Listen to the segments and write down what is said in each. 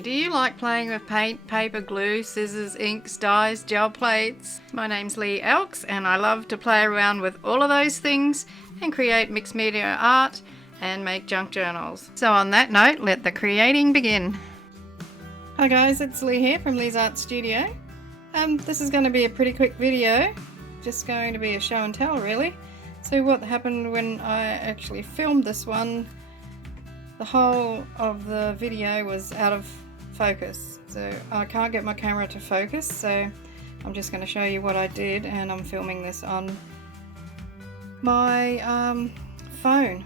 Hey, do you like playing with paint, paper, glue, scissors, inks, dyes, gel plates? My name's Leigh and I love to play around with all of those things and create mixed media art and make junk journals. So on that note, let the creating begin. Hi guys, it's Leigh here from Leigh's Art Studio. This is going to be a pretty quick video, just going to be a show and tell really. So what happened when I actually filmed this one, the whole of the video was out of focus, so I can't get my camera to focus, so I'm just going to show you what I did, and I'm filming this on my phone.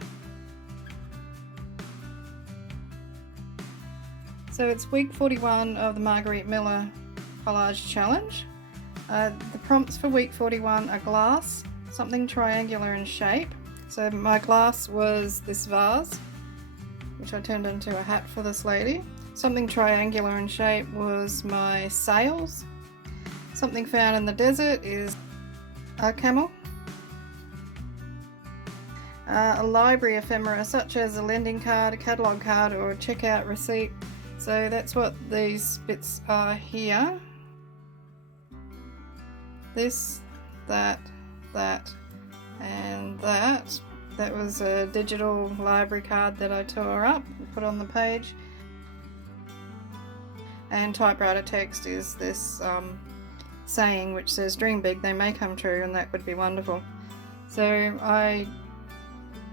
So it's week 41 of the Margarete Miller Collage Challenge. The prompts for week 41 are glass, something triangular in shape. So my glass was this vase, which I turned into a hat for this lady. Something triangular in shape was my sails. Something found in the desert is a camel. A library ephemera such as a lending card, a catalogue card or a checkout receipt. So that's what these bits are here. This, that, and that. That was a digital library card that I tore up and put on the page. And typewriter text is this saying which says, "Dream big, they may come true," and that would be wonderful. So I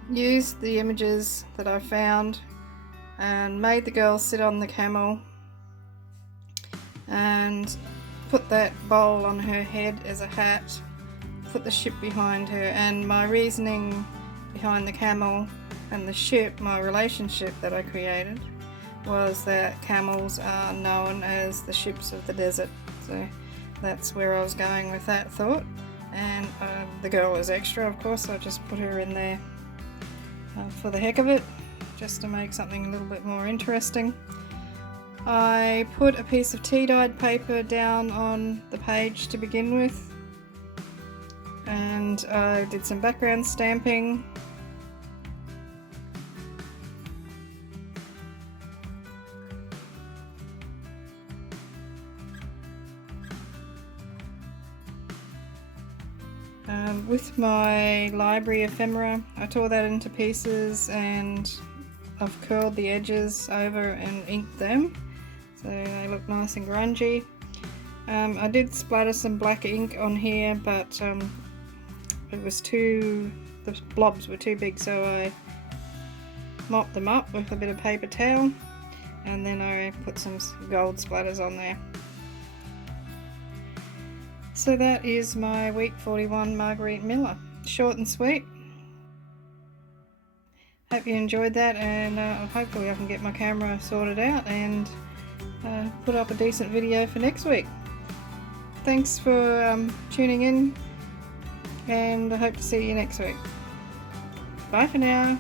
used the images that I found and made the girl sit on the camel and put that bowl on her head as a hat, put the ship behind her, and my reasoning behind the camel and the ship, my relationship that I created, was that camels are known as the ships of the desert. So that's where I was going with that thought. And the girl was extra, of course, so I just put her in there for the heck of it, just to make something a little bit more interesting. I put a piece of tea-dyed paper down on the page to begin with, and I did some background stamping. With my library ephemera, I tore that into pieces and I've curled the edges over and inked them so they look nice and grungy. I did splatter some black ink on here, but it was the blobs were too big, so I mopped them up with a bit of paper towel, and then I put some gold splatters on there. So that is my week 41 Margarete Miller. Short and sweet. Hope you enjoyed that, and hopefully I can get my camera sorted out and put up a decent video for next week. Thanks for tuning in, and I hope to see you next week. Bye for now.